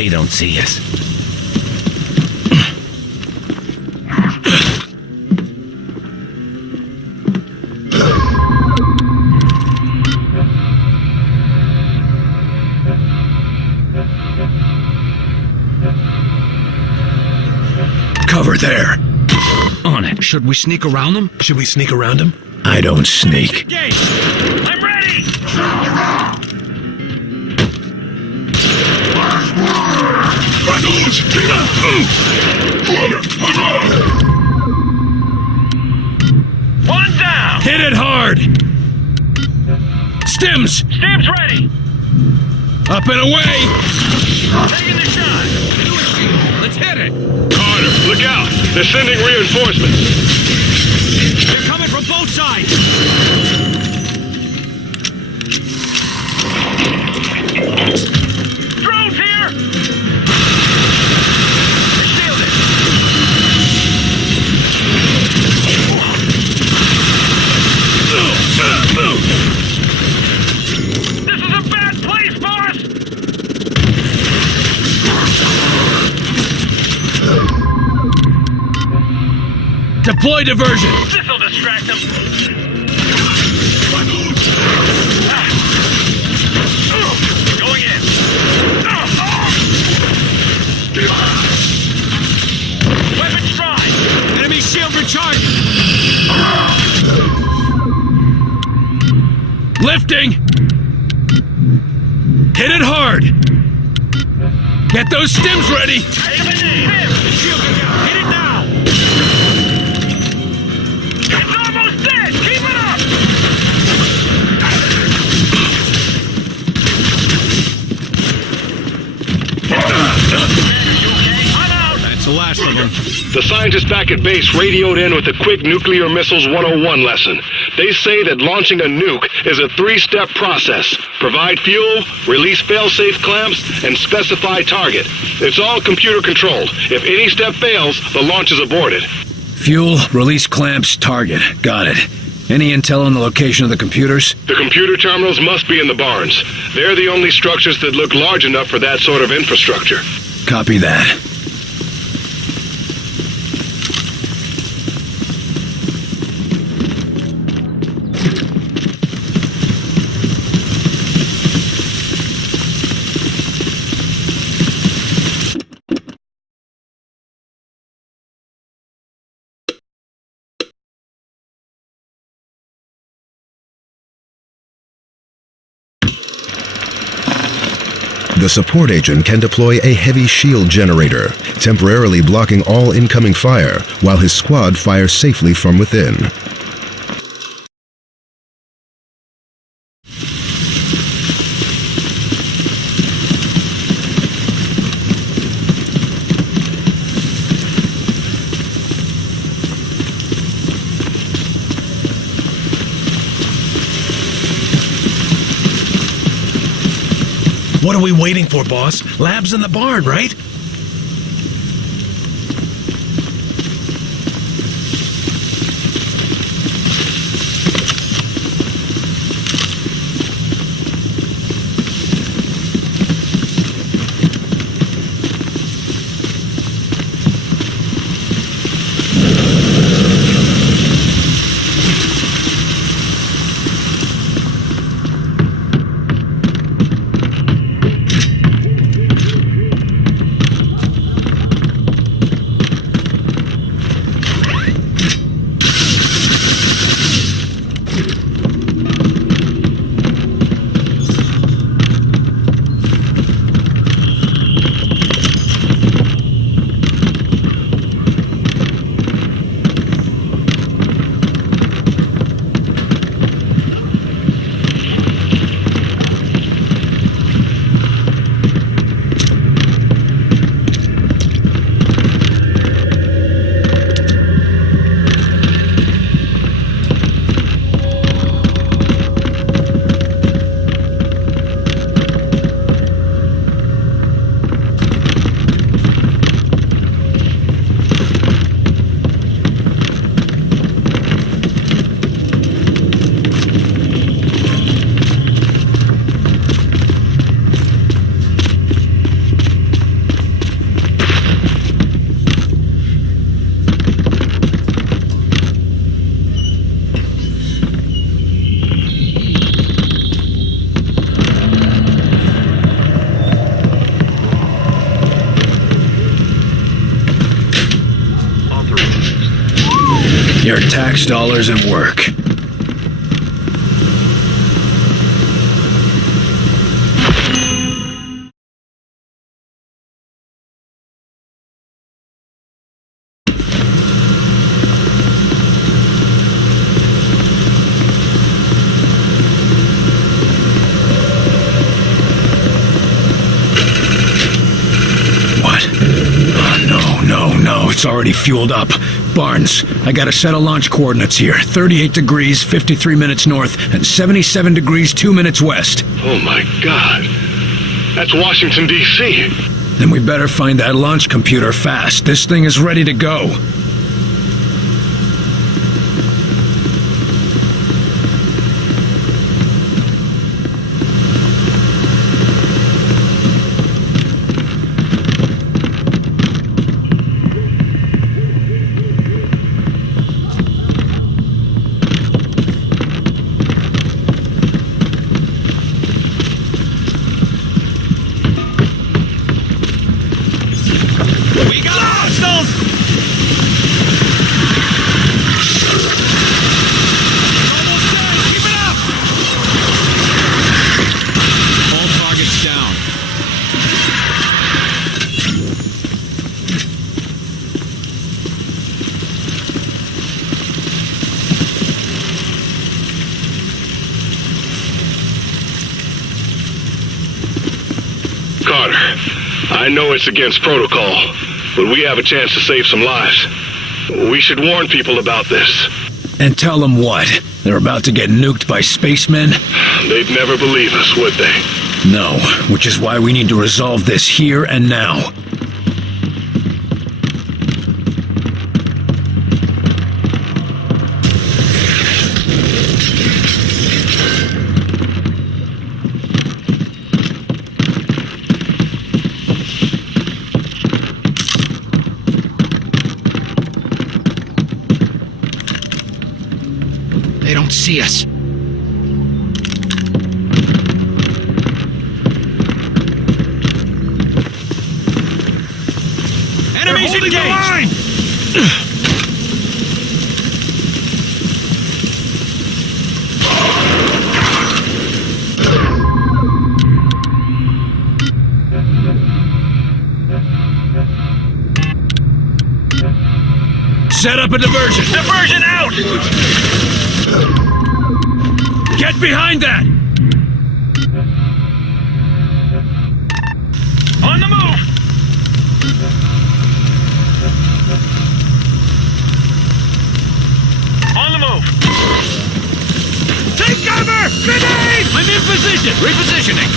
they don't see us. Cover there. On it. Should we sneak around them? Should we sneak around him? I don't sneak. Gate! I'm ready! One down! Hit it hard! Stims! Stam's ready! Up and away! Taking the shot! Let's hit it! Carter, look out! They're sending reinforcements! They're coming from both sides! Drones here! They're shielded! This is a bad place, boss! Deploy diversion! This'll distract them! Going in! Weapons dry! Enemy shield recharged! Lifting! Hit it hard! Get those stims ready! Shield are down! Hit it now! It's almost dead! Keep it up! I'm out! That's the last of them. The scientists back at base radioed in with a quick nuclear missiles 101 lesson. They say that launching a nuke is a 3-step process. Provide fuel, release fail-safe clamps, and specify target. It's all computer controlled. If any step fails, the launch is aborted. Fuel, release clamps, target. Got it. Any intel on the location of the computers? The computer terminals must be in the barns. They're the only structures that look large enough for that sort of infrastructure. Copy that. The support agent can deploy a heavy shield generator, temporarily blocking all incoming fire, while his squad fires safely from within. What are we waiting for, boss? Lab's in the barn, right? Your tax dollars at work. It's already fueled up. Barnes, I got a set of launch coordinates here. 38 degrees, 53 minutes north, and 77 degrees, 2 minutes west. Oh my God. That's Washington, D.C. Then we better find that launch computer fast. This thing is ready to go. Carter, I know it's against protocol, but we have a chance to save some lives. We should warn people about this. And tell them what? They're about to get nuked by spacemen? They'd never believe us, would they? No, which is why we need to resolve this here and now. They don't see us. Enemies engaged! Set up a diversion! Diversion out! Get behind that! On the move! On the move! Take cover! Grenade! I'm in position! Repositioning!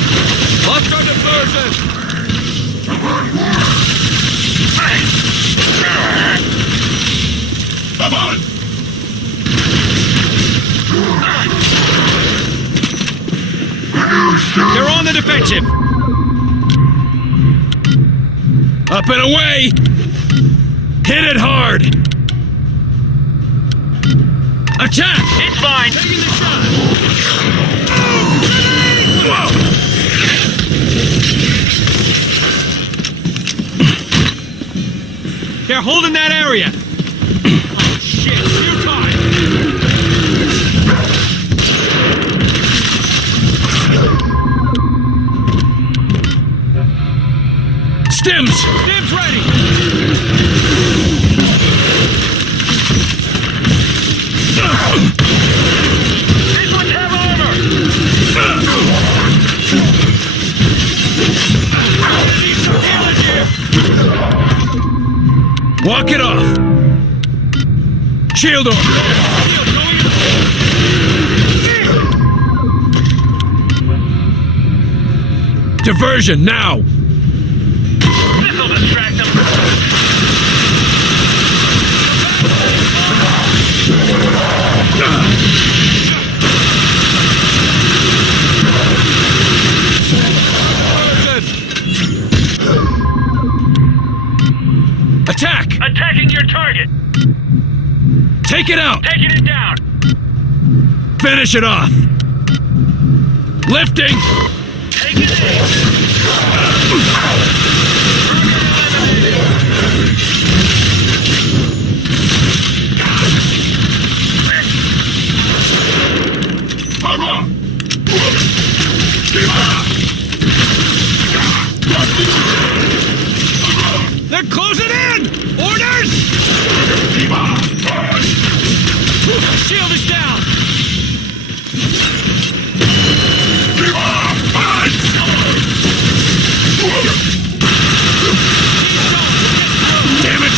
Lost our diversion! Come on! They're on the defensive! Up and away! Hit it hard! Attack! It's fine! Taking the shot! Whoa! They're holding that area! Oh, shit! New time! Stims! Stims ready! These ones have armor! Need some damage here! Walk it off! Shield off! Diversion, now! This'll distract them! Attack! Attacking your target! Take it out! Taking it down! Finish it off! Lifting! Take it in! Fires! Shield is down! Damn it!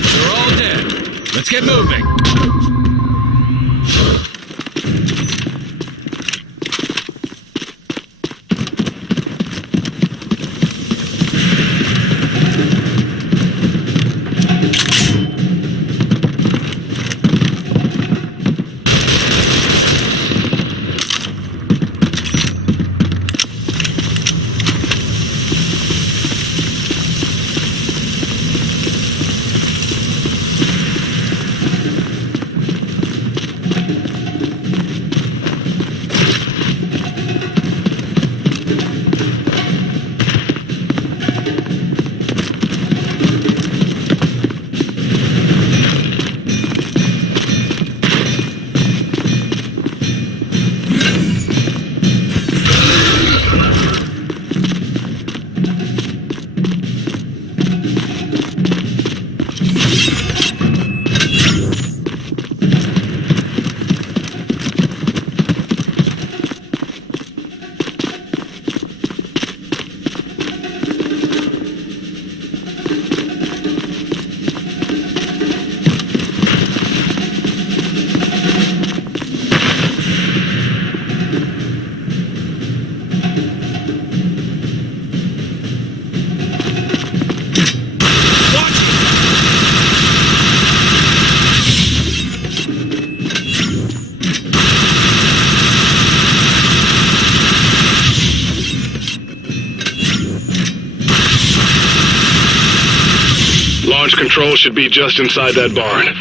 They're all dead. Let's get moving. Launch control should be just inside that barn.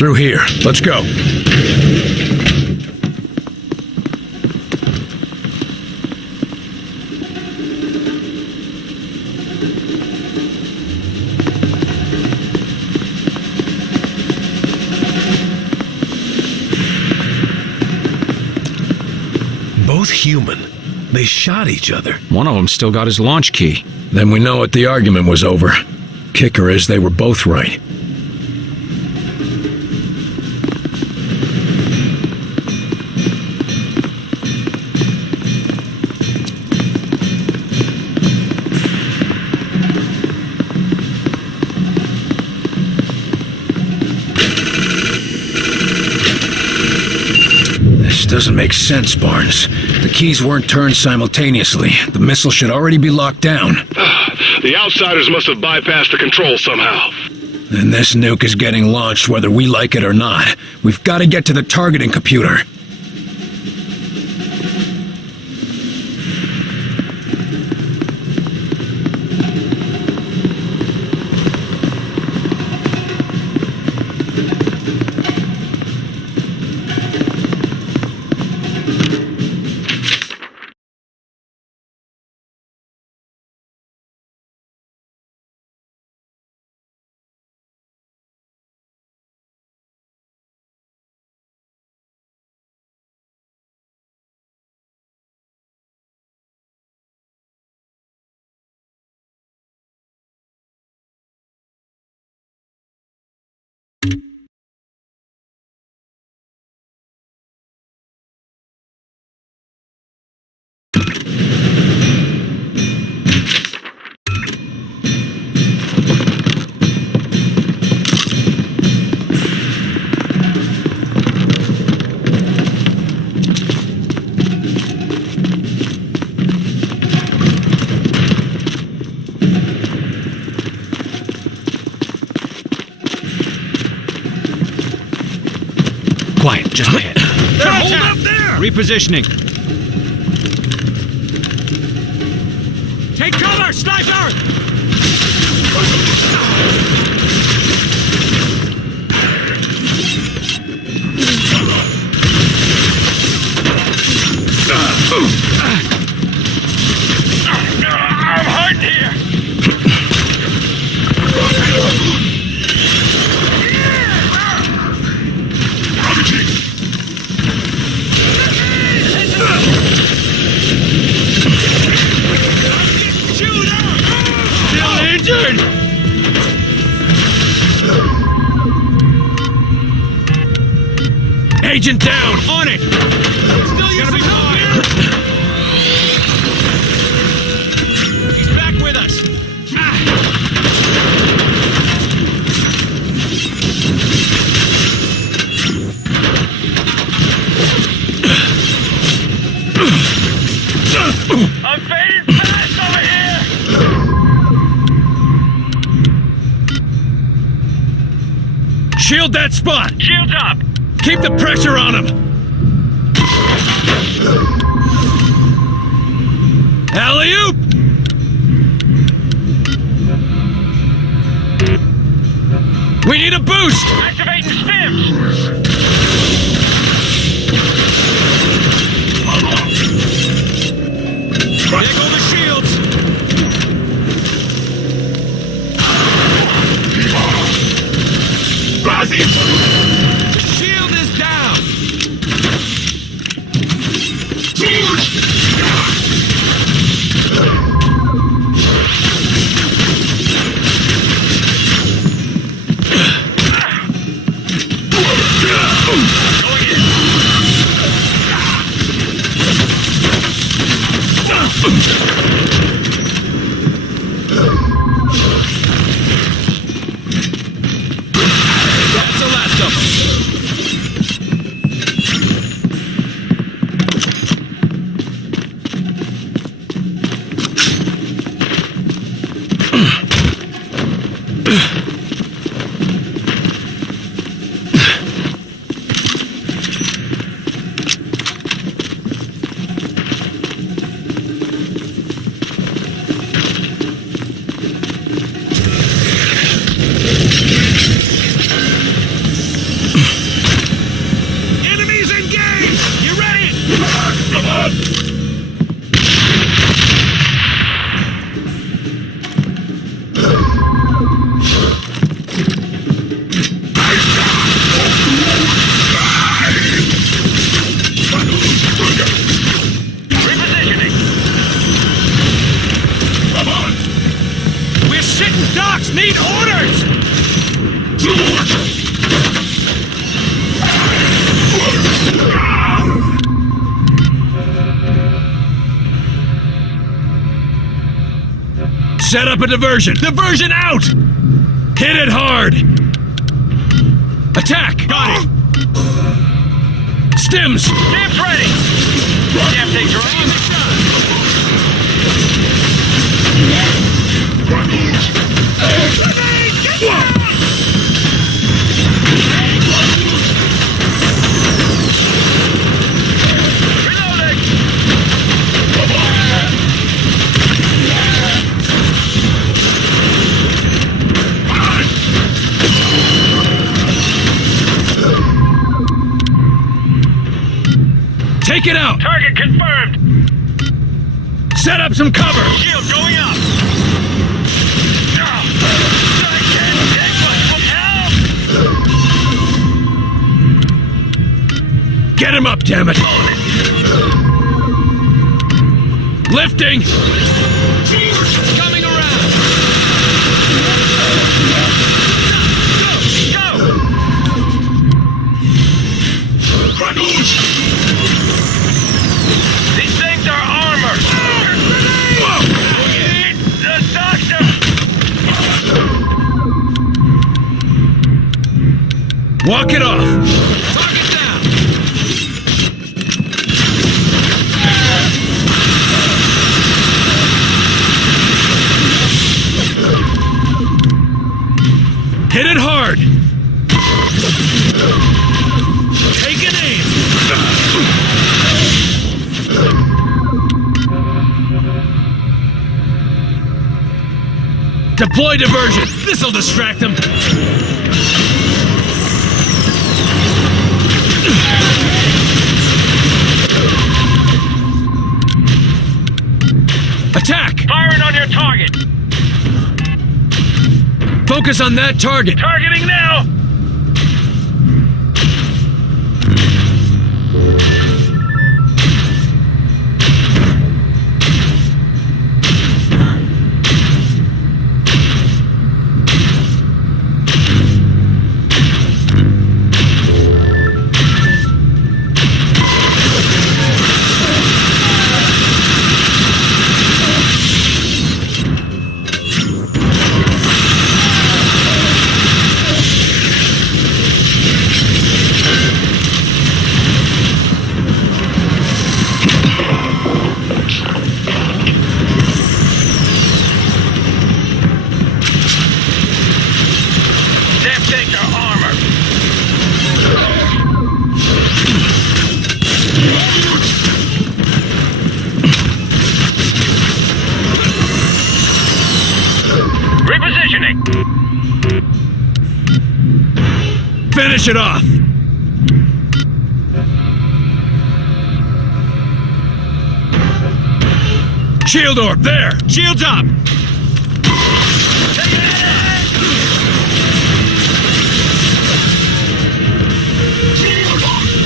Through here. Let's go. Both human. They shot each other. One of them still got his launch key. Then we know what the argument was over. Kicker is they were both right. This doesn't make sense, Barnes. The keys weren't turned simultaneously. The missile should already be locked down. The outsiders must have bypassed the control somehow. And this nuke is getting launched whether we like it or not. We've got to get to the targeting computer. Quiet, just ahead. They're holed up there! Repositioning. Take cover, sniper! I'm hurting here! Shoot up! Still injured! Agent down! On it! Still using fire! He's back with us! I'm fading fast over here! Shield that spot! Shields up! Keep the pressure on him! Alley-oop! We need a boost! Activating stims! There go the shields! The shield is down! That's the last of them! Enemies engaged! You ready? Come on! Repositioning! Come on! We're sitting ducks! Need orders! Set up a diversion! Diversion out! Hit it hard! Attack! Got it! Stims! Stims ready! Damn things are on! Reloading! Take it out! Target confirmed! Set up some cover! Shield going up! I can't take much help! Get him up, damn it! Lifting! Coming around! Go! These things are armored! The doctor! Walk it off! Target down! Hit it hard! Take Deploy diversion! This'll distract them! Attack! Firing on your target! Focus on that target! Targeting now! Finish it off! Shield orb, there! Shields up!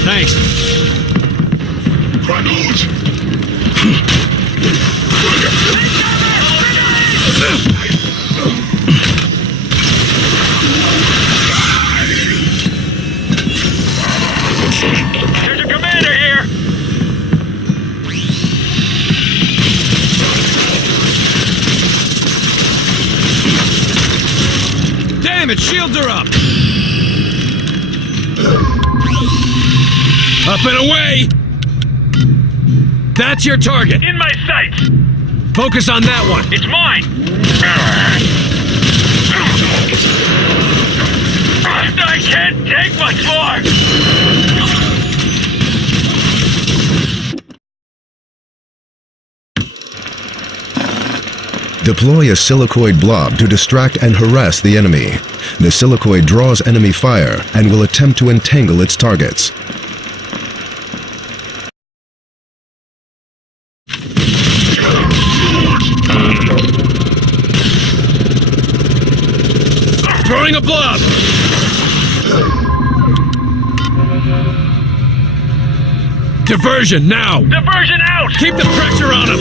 Thanks. There's a commander here! Damn it, shields are up! Up and away! That's your target! In my sights! Focus on that one! It's mine! I can't take much more! Deploy a silicoid blob to distract and harass the enemy. The silicoid draws enemy fire and will attempt to entangle its targets. Throwing a blob! Diversion, now! Diversion out! Keep the pressure on him!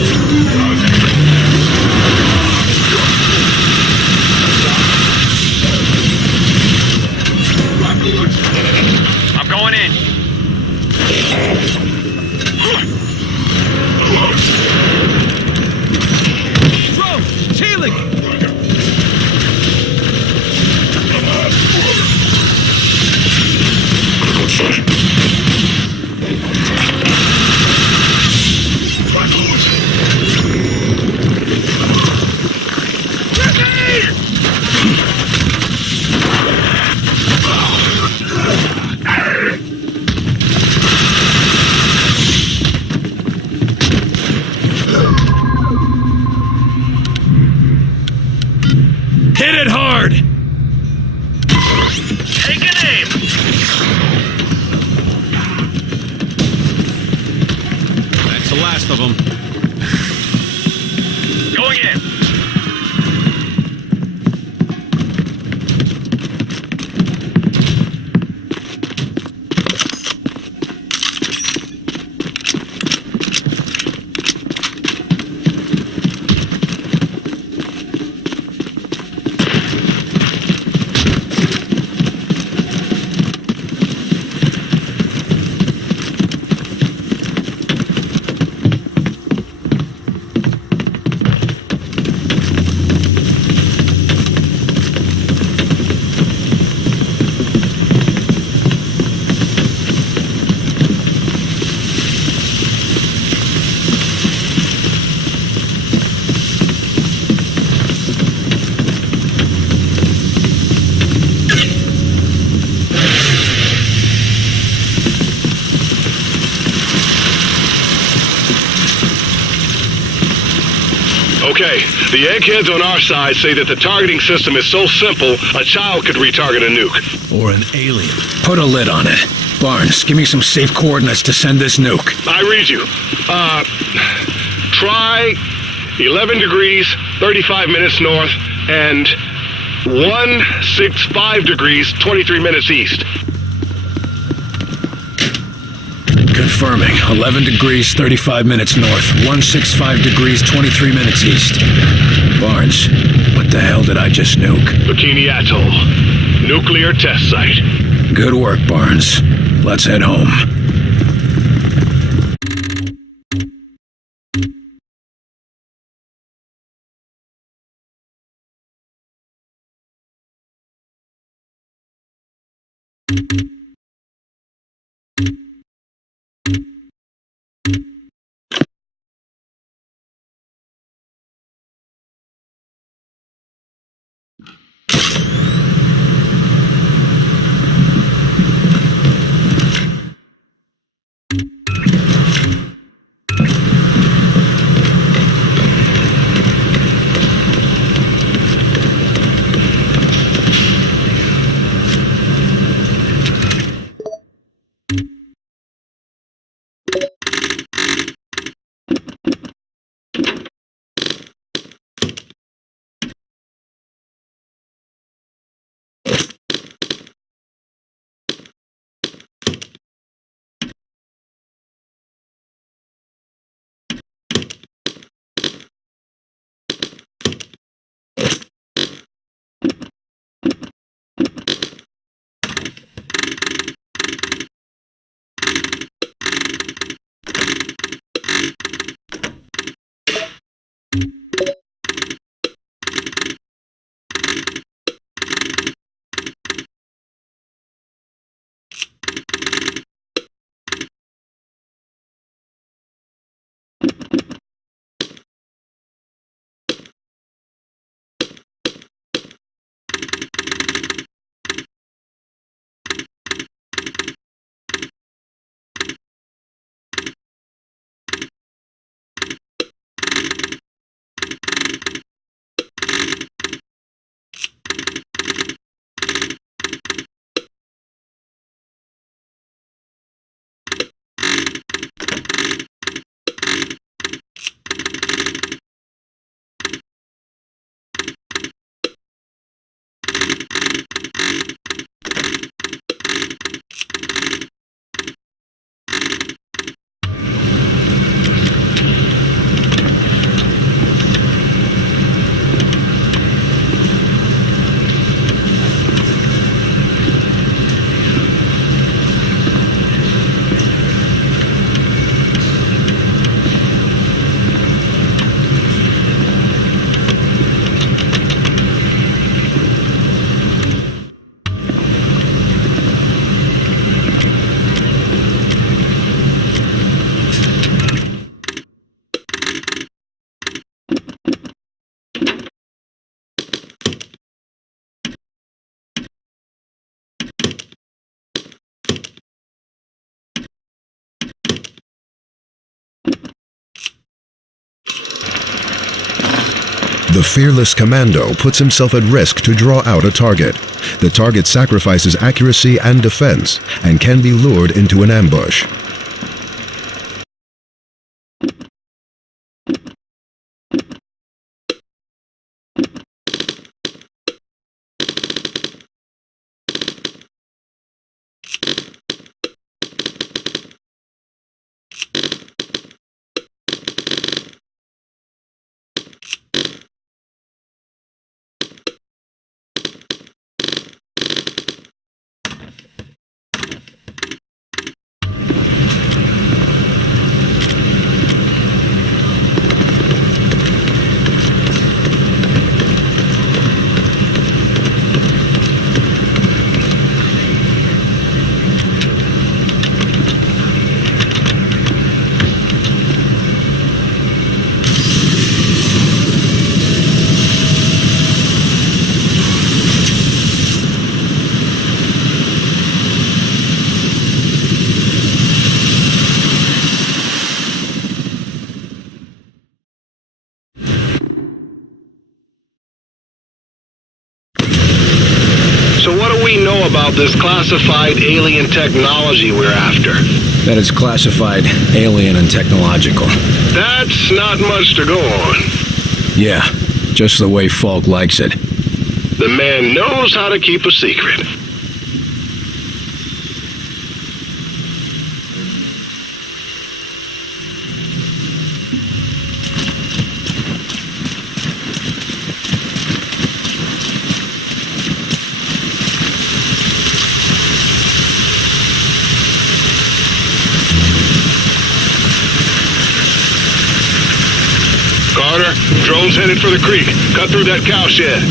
I'm going in. Throw! Healing! Hit it hard! Take an aim! That's the last of them. Going in. Okay, the eggheads on our side say that the targeting system is so simple, a child could retarget a nuke. Or an alien. Put a lid on it. Barnes, give me some safe coordinates to send this nuke. I read you. Try 11 degrees, 35 minutes north, and 165 degrees, 23 minutes east. Confirming. 11 degrees, 35 minutes north. 165 degrees, 23 minutes east. Barnes, what the hell did I just nuke? Bikini Atoll. Nuclear test site. Good work, Barnes. Let's head home. The fearless commando puts himself at risk to draw out a target. The target sacrifices accuracy and defense and can be lured into an ambush. know about this classified alien technology we're after? That is classified, alien, and technological. That's not much to go on. Yeah, just the way Falk likes it. The man knows how to keep a secret. Carter, drone's headed for the creek. Cut through that cow shed.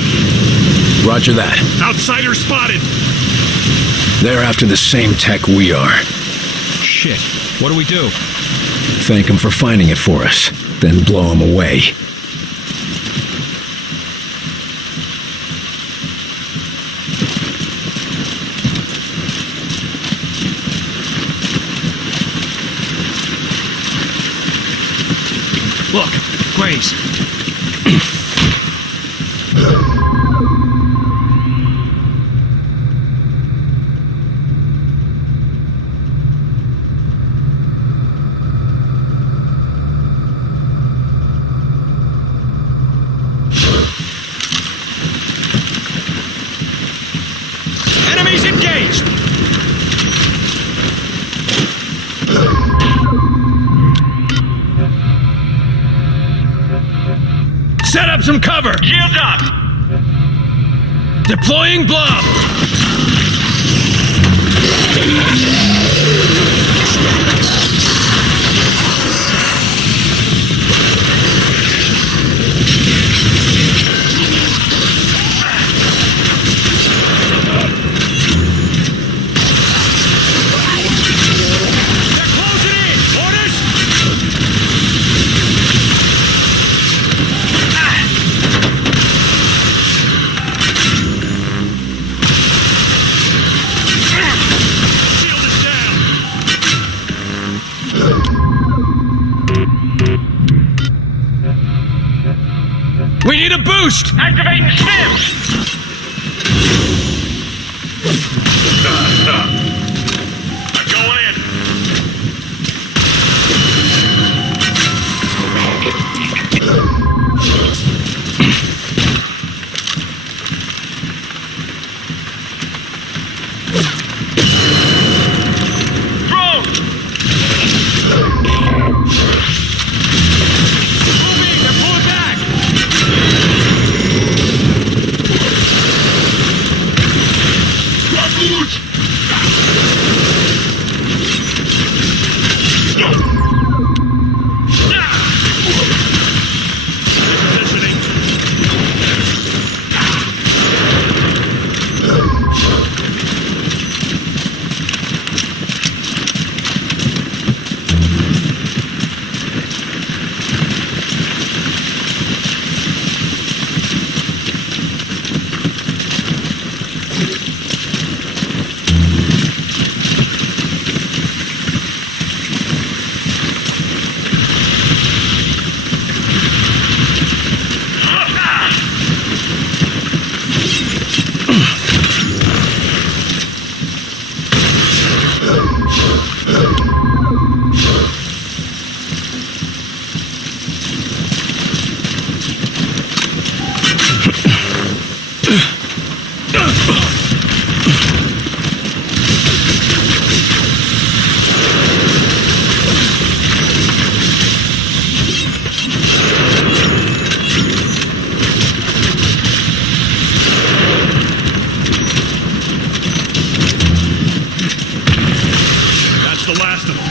Roger that. Outsider spotted! They're after the same tech we are. Shit. What do we do? Thank them for finding it for us, then blow them away. Look, Grace. Enemies engaged! Set up some cover! Shields up! Deploying blob! They're closing in! Orders? Shield is down! We need a boost! Activating stims! I'm going in. Drone! Moving! They're pulling back! That's the last of them.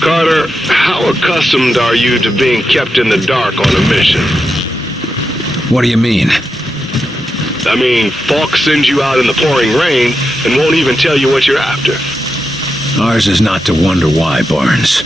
Carter, how accustomed are you to being kept in the dark on a mission? What do you mean? I mean, Falk sends you out in the pouring rain and won't even tell you what you're after. Ours is not to wonder why, Barnes.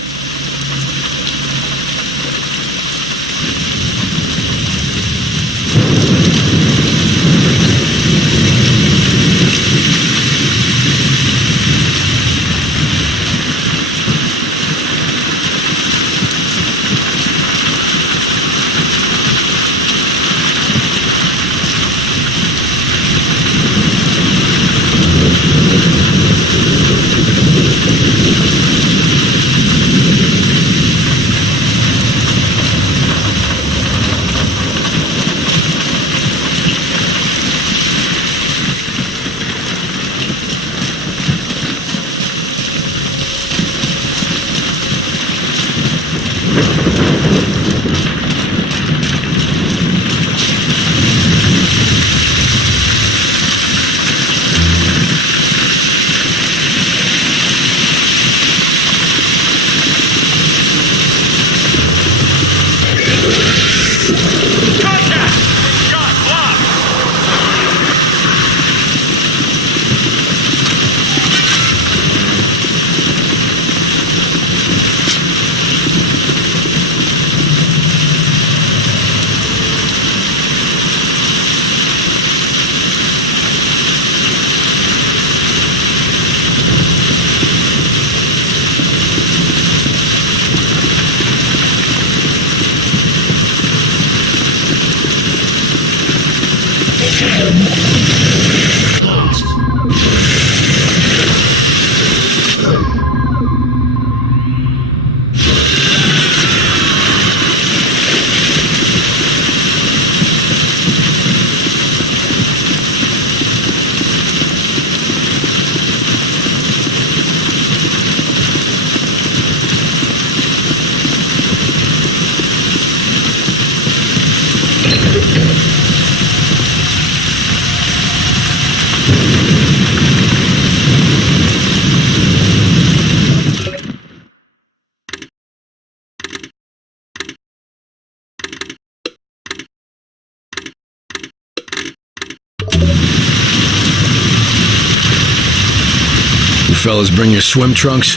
Fellas, bring your swim trunks.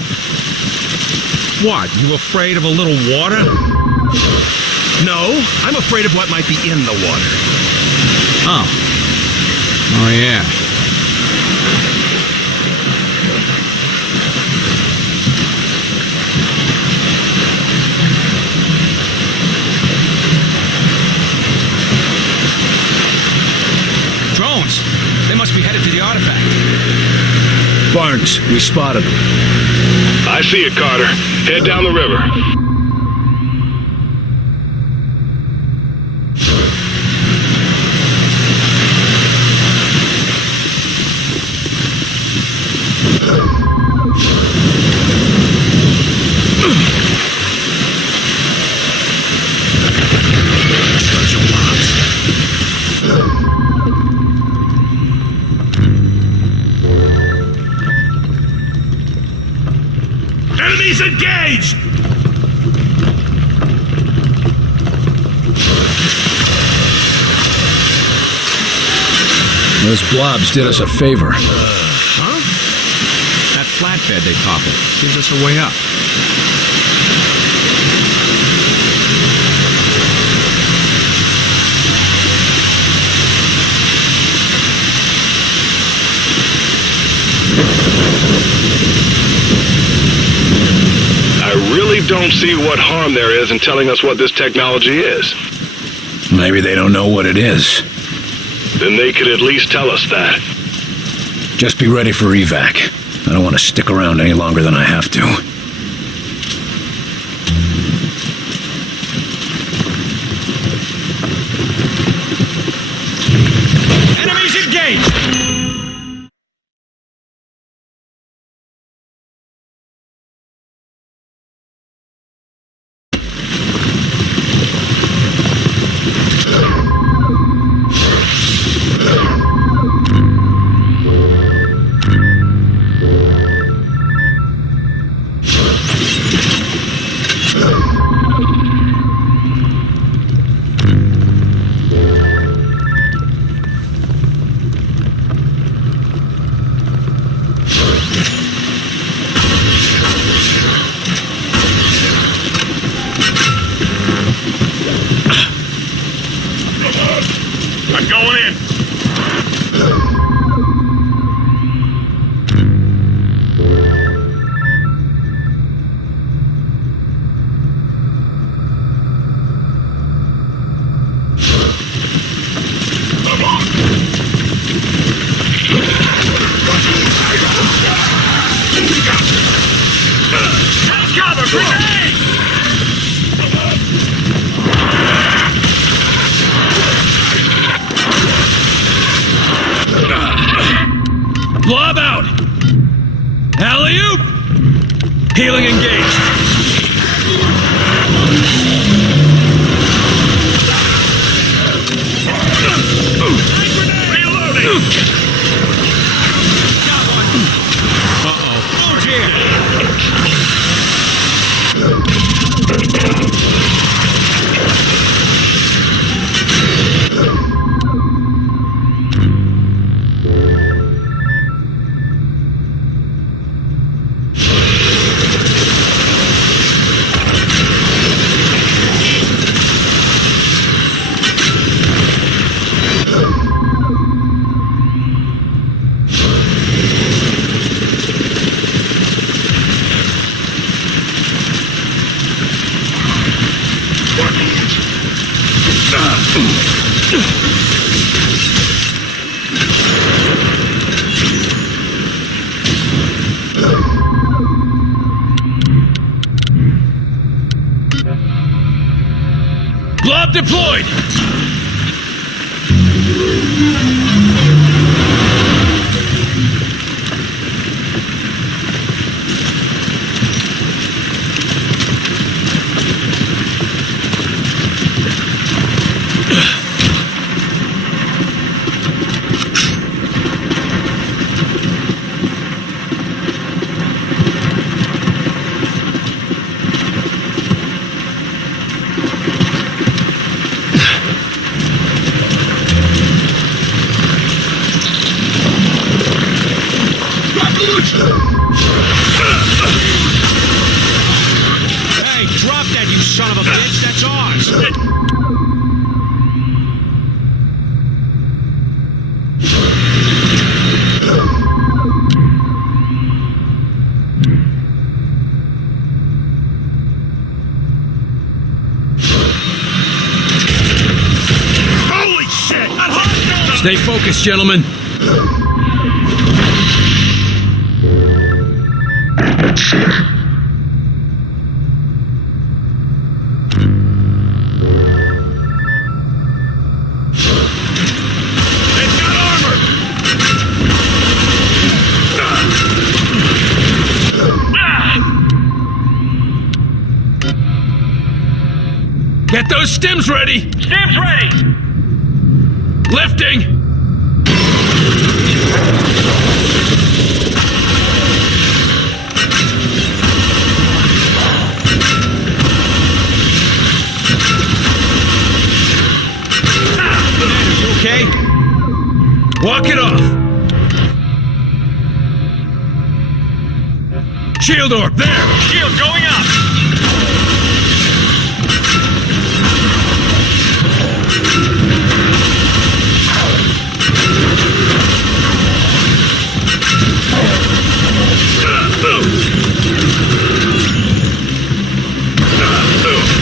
What, you afraid of a little water? No, I'm afraid of what might be in the water. Oh yeah. Drones! They must be headed to the artifact. Barnes, we spotted them. I see it, Carter. Head down the river. Enemies engaged! Those blobs did us a favor. Huh? That flatbed they toppled gives us a way up. I really don't see what harm there is in telling us what this technology is. Maybe they don't know what it is. Then they could at least tell us that. Just be ready for evac. I don't want to stick around any longer than I have to. Enemies engaged! I'm going in. Cover, grenade! Blob out! Alley-oop! Healing engaged. Reloading! Got one! Uh-oh. Oh, dear! Mob deployed! Hey, drop that, you son of a bitch! That's ours! Holy shit! That hostile! Stay focused, gentlemen. They've got armor! Get those stims ready! Stim's ready! Lifting! You okay? Walk it off! Shield orb, there! Shield going up!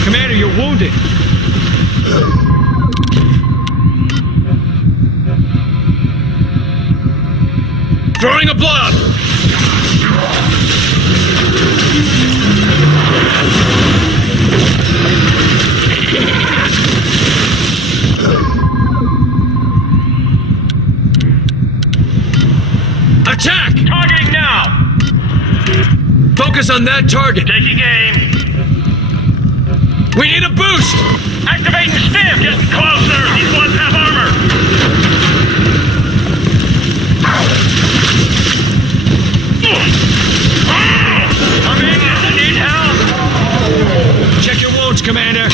Commander, you're wounded. Throwing a blob! Attack! Targeting now! Focus on that target! Taking aim! We need a boost! Activating stim! Getting closer! These ones have armor! I'm in! I need help! Check your wounds, Commander.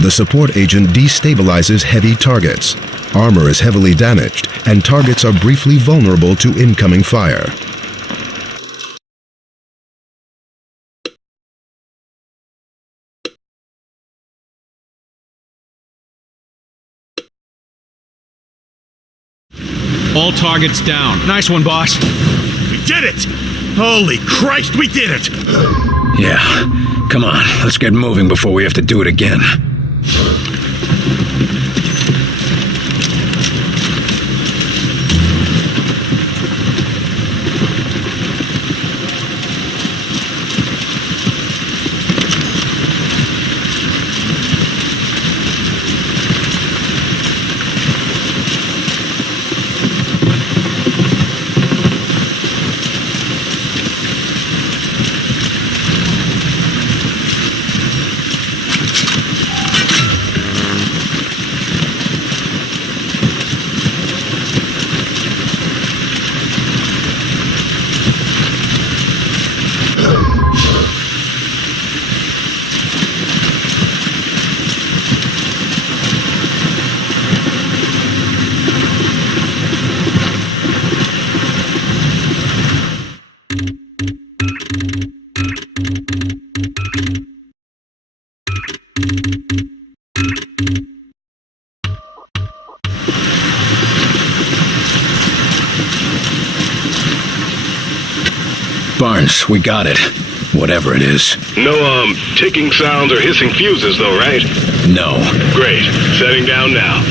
The support agent destabilizes heavy targets. Armor is heavily damaged, and targets are briefly vulnerable to incoming fire. All targets down. Nice one, boss. We did it! Holy Christ, we did it! Yeah. Come on, let's get moving before we have to do it again. Barnes, we got it. Whatever it is. No, ticking sounds or hissing fuses, though, right? No. Great. Setting down now.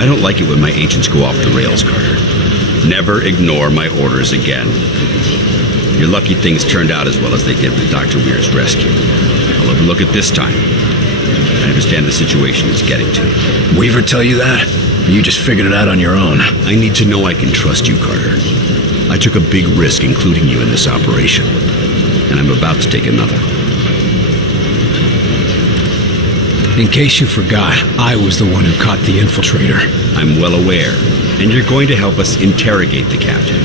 I don't like it when my agents go off the rails, Carter. Never ignore my orders again. You're lucky things turned out as well as they did with Dr. Weir's rescue. I'll overlook it this time. I understand the situation is getting to you. Weaver tell you that? Or you just figured it out on your own? I need to know I can trust you, Carter. I took a big risk including you in this operation, and I'm about to take another. In case you forgot, I was the one who caught the infiltrator. I'm well aware, and you're going to help us interrogate the captain.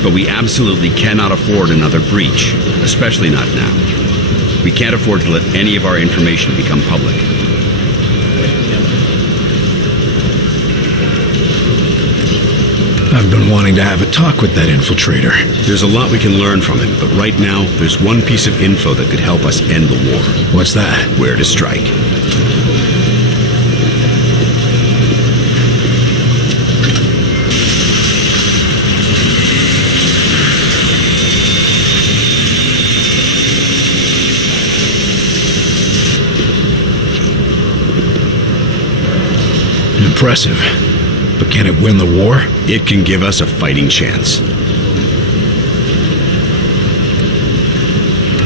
But we absolutely cannot afford another breach, especially not now. We can't afford to let any of our information become public. I've been wanting to have a talk with that infiltrator. There's a lot we can learn from him, but right now, there's one piece of info that could help us end the war. What's that? Where to strike. Impressive. But can it win the war? It can give us a fighting chance.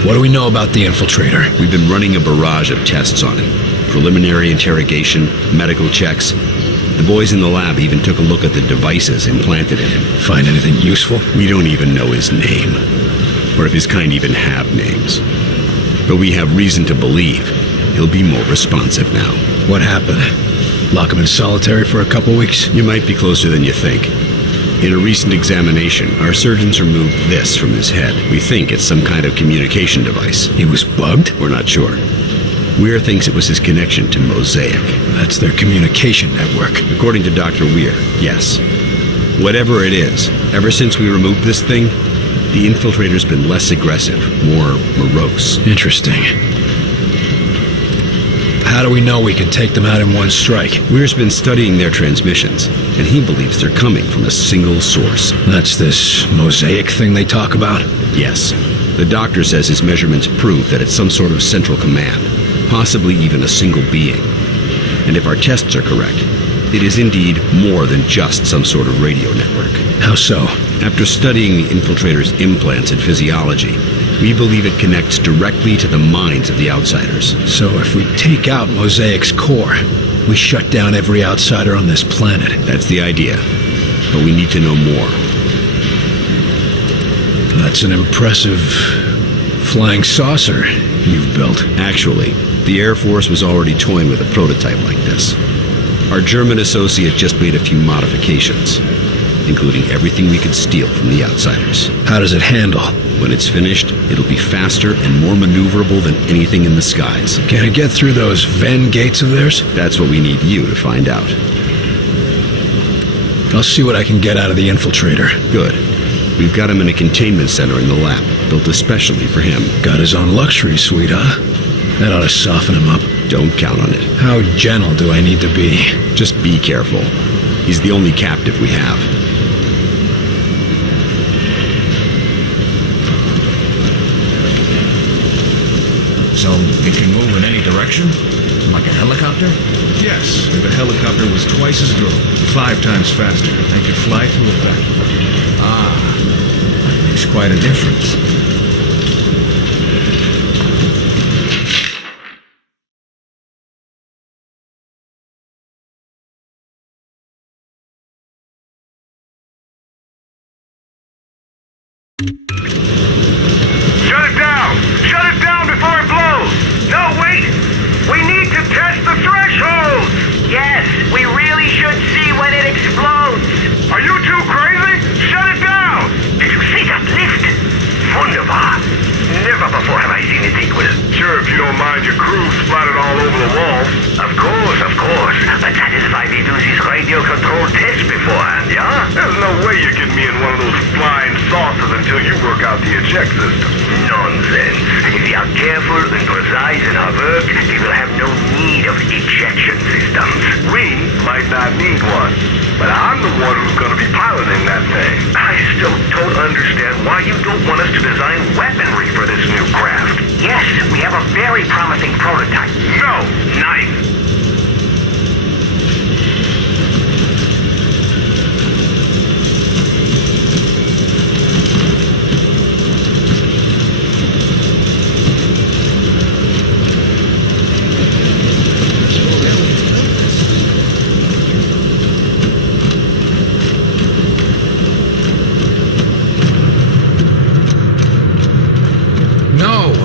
What do we know about the infiltrator? We've been running a barrage of tests on him. Preliminary interrogation, medical checks. The boys in the lab even took a look at the devices implanted in him. Find anything useful? We don't even know his name, or if his kind even have names. But we have reason to believe he'll be more responsive now. What happened? Lock him in solitary for a couple weeks? You might be closer than you think. In a recent examination, our surgeons removed this from his head. We think it's some kind of communication device. He was bugged? We're not sure. Weir thinks it was his connection to Mosaic. That's their communication network. According to Dr. Weir, yes. Whatever it is, ever since we removed this thing, the infiltrator's been less aggressive, more morose. Interesting. How do we know we can take them out in one strike? Weir's been studying their transmissions, and he believes they're coming from a single source. That's this Mosaic thing they talk about? Yes. The doctor says his measurements prove that it's some sort of central command, possibly even a single being. And if our tests are correct, it is indeed more than just some sort of radio network. How so? After studying the infiltrator's implants and physiology, we believe it connects directly to the minds of the outsiders. So if we take out Mosaic's core, we shut down every outsider on this planet. That's the idea. But we need to know more. That's an impressive flying saucer you've built. Actually, the Air Force was already toying with a prototype like this. Our German associate just made a few modifications, including everything we could steal from the outsiders. How does it handle? When it's finished, it'll be faster and more maneuverable than anything in the skies. Can it get through those Venn gates of theirs? That's what we need you to find out. I'll see what I can get out of the infiltrator. Good. We've got him in a containment center in the lab, built especially for him. Got his own luxury suite, huh? That ought to soften him up. Don't count on it. How gentle do I need to be? Just be careful. He's the only captive we have. So, it can move in any direction? Like a helicopter? Yes, if a helicopter was twice as good, 5 times faster, and could fly through a vacuum. That makes quite a difference. Shut it down! Shut it down before it blows! No, wait! We need to test the thresholds! Yes, we really should see when it explodes. Are you too crazy? Shut it down! Did you see that lift? Wunderbar. Never before have I seen it equal. Sure, if you don't mind your crew splattered all over the walls. Of course. But that is why we do this radio-controlled test beforehand, yeah? There's no way you're getting me in one of those flying saucers until you work out the eject system. Nonsense. If we are careful and precise in our work, we will have no need of ejection systems. We might not need one, but I'm the one who's going to be piloting that thing. I still don't understand why you don't want us to design weaponry for this new craft. Yes, we have a very promising prototype. No! Knife.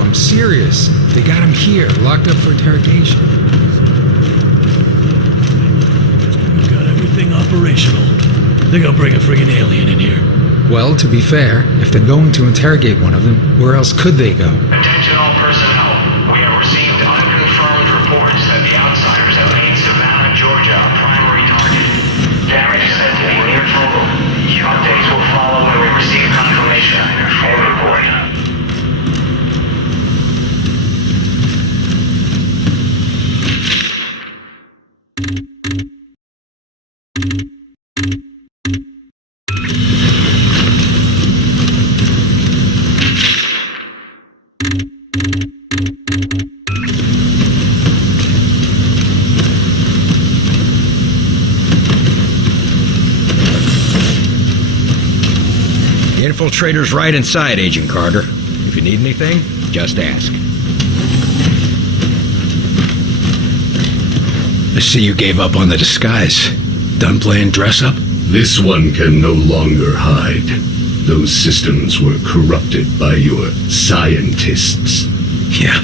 I'm serious. They got him here, locked up for interrogation. We've got everything operational. They're gonna bring a friggin' alien in here. Well, to be fair, if they're going to interrogate one of them, where else could they go? Attention all personnel. We have received unconfirmed reports that the outsiders have made Savannah, Georgia a primary target. Damage said to be near total. Updates will follow when we receive confirmation. Full report. The infiltrator's right inside, Agent Carter. If you need anything, just ask. I see you gave up on the disguise. Done playing dress-up? This one can no longer hide. Those systems were corrupted by your scientists. Yeah.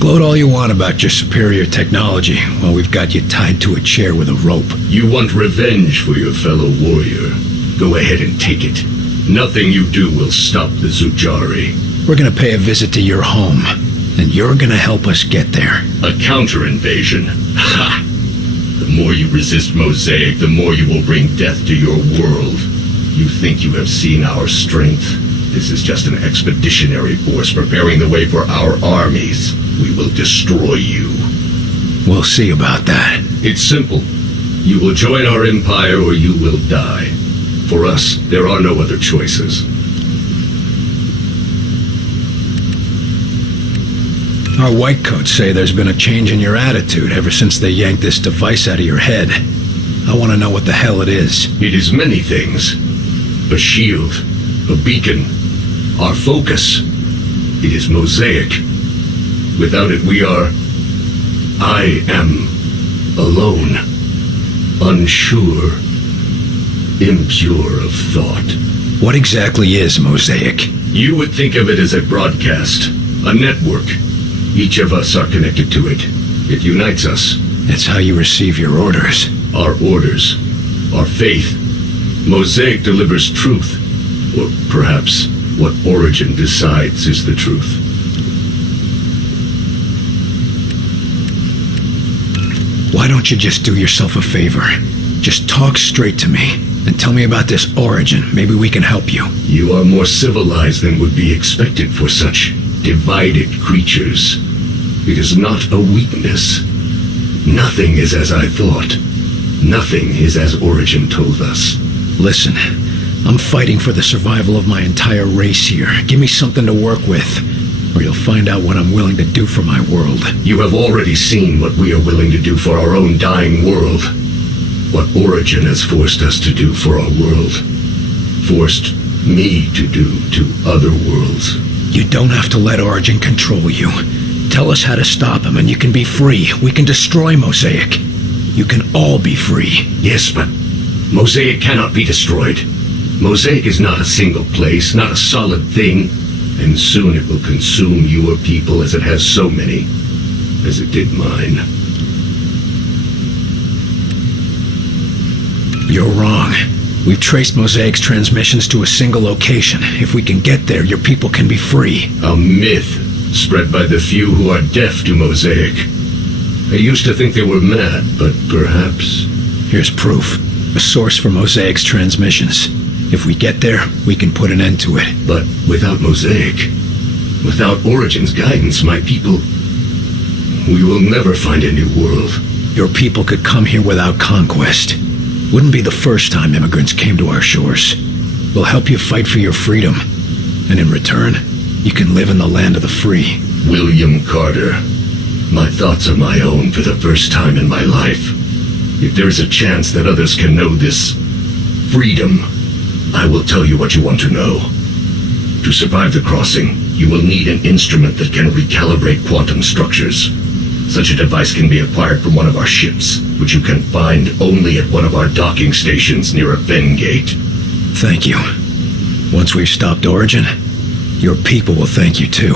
Gloat all you want about your superior technology while we've got you tied to a chair with a rope. You want revenge for your fellow warrior. Go ahead and take it. Nothing you do will stop the Zujari. We're gonna pay a visit to your home, and you're gonna help us get there. A counter-invasion. Ha! The more you resist Mosaic, the more you will bring death to your world. You think you have seen our strength? This is just an expeditionary force preparing the way for our armies. We will destroy you. We'll see about that. It's simple. You will join our empire or you will die. For us, there are no other choices. Our whitecoats say there's been a change in your attitude ever since they yanked this device out of your head. I want to know what the hell it is. It is many things. A shield, a beacon, our focus. It is Mosaic. Without it, we are... I am alone, unsure, impure of thought. What exactly is Mosaic? You would think of it as a broadcast, a network. Each of us are connected to it. It unites us. It's how you receive your orders. Our orders, our faith. Mosaic delivers truth, or perhaps what Origin decides is the truth. Why don't you just do yourself a favor? Just talk straight to me, and tell me about this Origin. Maybe we can help you. You are more civilized than would be expected for such divided creatures. It is not a weakness. Nothing is as I thought. Nothing is as Origin told us. Listen, I'm fighting for the survival of my entire race here. Give me something to work with, or you'll find out what I'm willing to do for my world. You have already seen what we are willing to do for our own dying world. What Origin has forced us to do for our world. Forced me to do to other worlds. You don't have to let Origin control you. Tell us how to stop him and you can be free. We can destroy Mosaic. You can all be free. Yes, but Mosaic cannot be destroyed. Mosaic is not a single place, not a solid thing, and soon it will consume your people as it has so many, as it did mine. You're wrong. We've traced Mosaic's transmissions to a single location. If we can get there, your people can be free. A myth spread by the few who are deaf to Mosaic. I used to think they were mad, but perhaps... Here's proof. A source for Mosaic's transmissions. If we get there, we can put an end to it. But without Mosaic, without Origin's guidance, my people... We will never find a new world. Your people could come here without conquest. Wouldn't be the first time immigrants came to our shores. We'll help you fight for your freedom. And in return, you can live in the land of the free. William Carter. My thoughts are my own for the first time in my life. If there's a chance that others can know this freedom, I will tell you what you want to know. To survive the crossing, you will need an instrument that can recalibrate quantum structures. Such a device can be acquired from one of our ships, which you can find only at one of our docking stations near a Ven gate. Thank you. Once we've stopped Origin, your people will thank you too.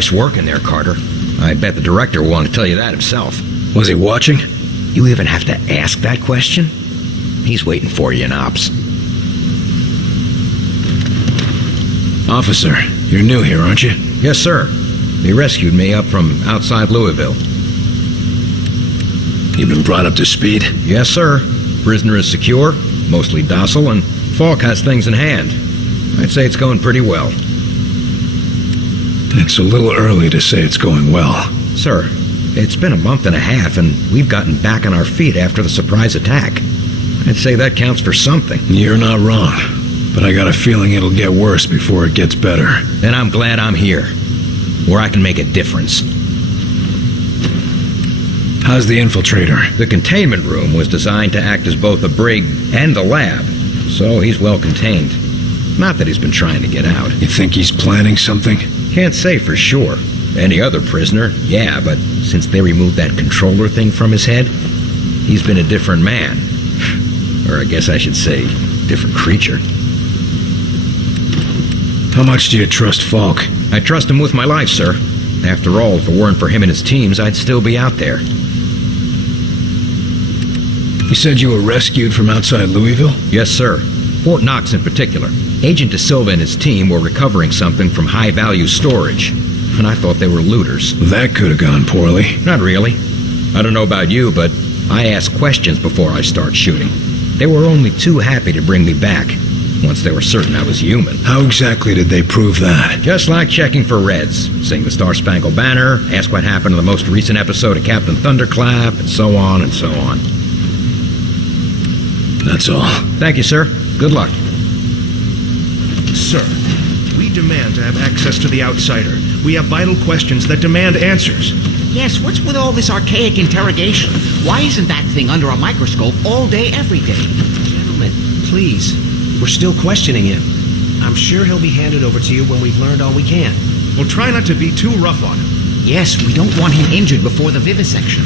Nice work in there, Carter. I bet the director will want to tell you that himself. Was he watching? You even have to ask that question? He's waiting for you in Ops. Officer, you're new here, aren't you? Yes, sir. They rescued me up from outside Louisville. You've been brought up to speed? Yes, sir. Prisoner is secure, mostly docile, and Falk has things in hand. I'd say it's going pretty well. It's a little early to say it's going well. Sir, it's been a month and a half, and we've gotten back on our feet after the surprise attack. I'd say that counts for something. You're not wrong, but I got a feeling it'll get worse before it gets better. And I'm glad I'm here, where I can make a difference. How's the infiltrator? The containment room was designed to act as both a brig and a lab, so he's well contained. Not that he's been trying to get out. You think he's planning something? Can't say for sure. Any other prisoner, yeah, but since they removed that controller thing from his head, he's been a different man. Or I guess I should say, different creature. How much do you trust Falk? I trust him with my life, sir. After all, if it weren't for him and his teams, I'd still be out there. You said you were rescued from outside Louisville? Yes, sir. Fort Knox in particular. Agent De Silva and his team were recovering something from high-value storage, and I thought they were looters. That could have gone poorly. Not really. I don't know about you, but I ask questions before I start shooting. They were only too happy to bring me back, once they were certain I was human. How exactly did they prove that? Just like checking for Reds. Sing the Star Spangled Banner, ask what happened in the most recent episode of Captain Thunderclap, and so on and so on. That's all. Thank you, sir. Good luck. Sir, we demand to have access to the outsider. We have vital questions that demand answers. Yes, what's with all this archaic interrogation? Why isn't that thing under a microscope all day, every day? Gentlemen, please. We're still questioning him. I'm sure he'll be handed over to you when we've learned all we can. Well, try not to be too rough on him. Yes, we don't want him injured before the vivisection.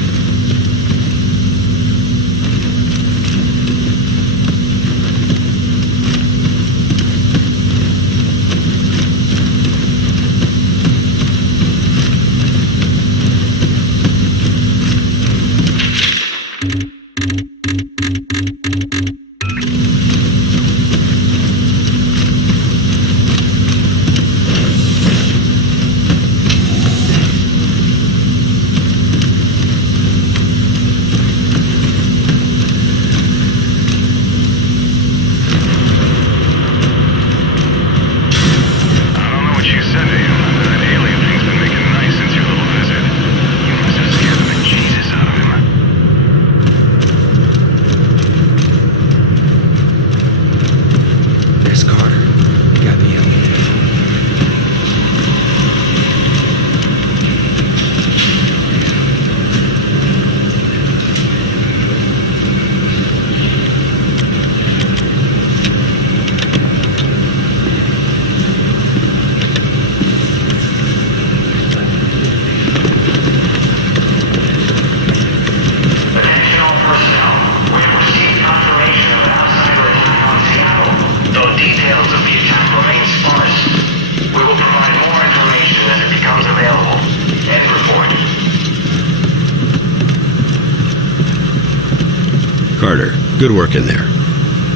Carter, good work in there.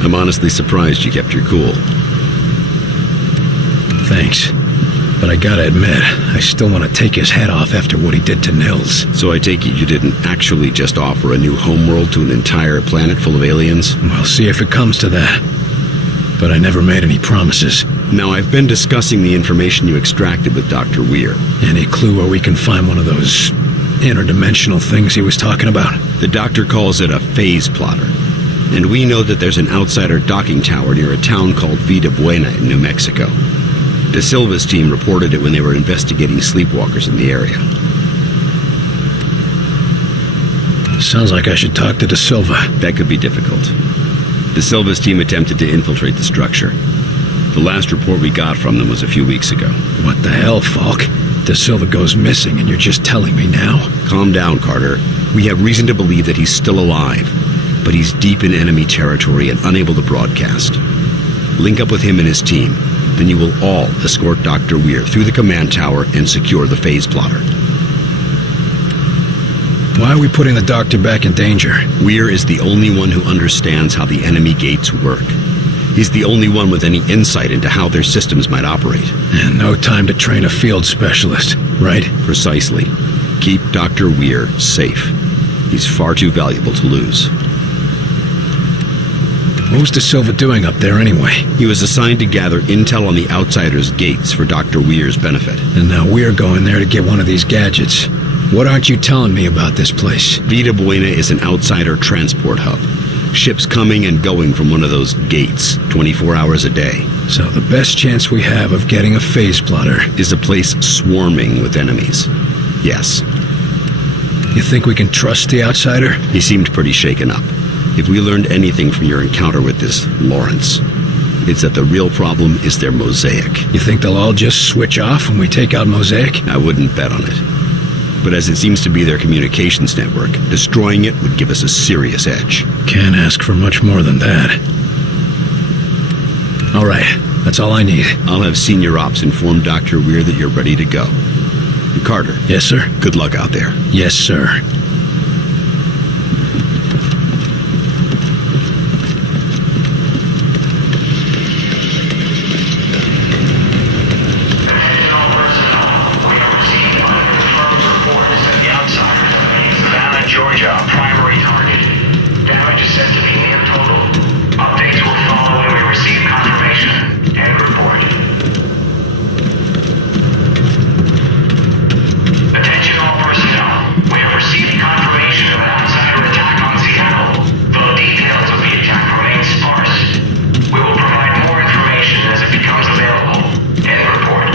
I'm honestly surprised you kept your cool. Thanks. But I gotta admit, I still want to take his head off after what he did to Nils. So I take it you didn't actually just offer a new homeworld to an entire planet full of aliens? We'll see if it comes to that. But I never made any promises. Now, I've been discussing the information you extracted with Dr. Weir. Any clue where we can find one of those interdimensional things he was talking about? The doctor calls it a phase plotter. And we know that there's an outsider docking tower near a town called Vida Buena in New Mexico. De Silva's team reported it when they were investigating sleepwalkers in the area. Sounds like I should talk to De Silva. That could be difficult. De Silva's team attempted to infiltrate the structure. The last report we got from them was a few weeks ago. What the hell, Falk? De Silva goes missing and you're just telling me now? Calm down, Carter. We have reason to believe that he's still alive, but he's deep in enemy territory and unable to broadcast. Link up with him and his team. then you will all escort Dr. Weir through the command tower and secure the phase plotter. Why are we putting the doctor back in danger? Weir is the only one who understands how the enemy gates work. He's the only one with any insight into how their systems might operate. And no time to train a field specialist, right? Precisely. Keep Dr. Weir safe. He's far too valuable to lose. What was De Silva doing up there anyway? He was assigned to gather intel on the Outsiders' gates for Dr. Weir's benefit. And now we're going there to get one of these gadgets. What aren't you telling me about this place? Vida Buena is an Outsider transport hub. Ships coming and going from one of those gates, 24 hours a day. So the best chance we have of getting a phase plotter is a place swarming with enemies. Yes. You think we can trust the Outsider? He seemed pretty shaken up. If we learned anything from your encounter with this Lawrence, it's that the real problem is their mosaic. You think they'll all just switch off when we take out Mosaic? I wouldn't bet on it. But as it seems to be their communications network, destroying it would give us a serious edge. Can't ask for much more than that. All right, that's all I need. I'll have Senior Ops inform Dr. Weir that you're ready to go. And Carter. Yes, sir? Good luck out there. Yes, sir. Georgia, primary target. Damage is said to be near total. Updates will follow when we receive confirmation. End report. Attention all personnel. We have received confirmation of an outsider attack on Seattle. Though details of the attack remain sparse. We will provide more information as it becomes available. End report.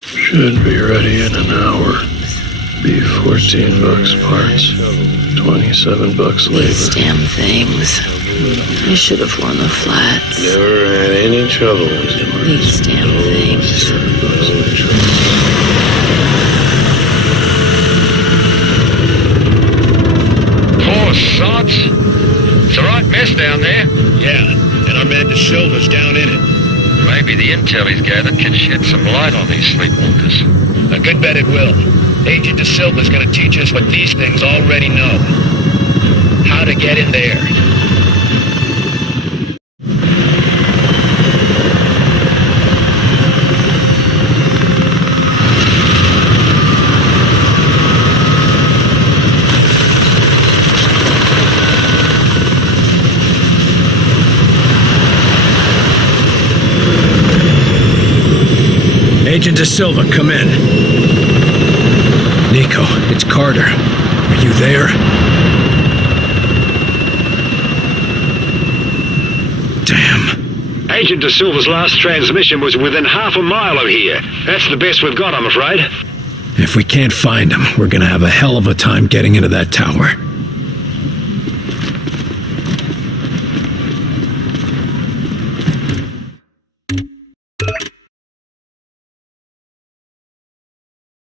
Should be ready in an hour. Be $14 parts. $27 labor. These damn things. I should have worn the flats. Never had any trouble with them. These damn things. Poor sods. It's a right mess down there. Yeah, and our man De Silva's down in it. Maybe the intel he's gathered can shed some light on these sleepwalkers. A good bet it will. Agent De Silva's gonna teach us what these things already know. How to get in there. Agent De Silva, come in. Nico, it's Carter. Are you there? Damn. Agent De Silva's last transmission was within half a mile of here. That's the best we've got, I'm afraid. If we can't find him, we're gonna have a hell of a time getting into that tower.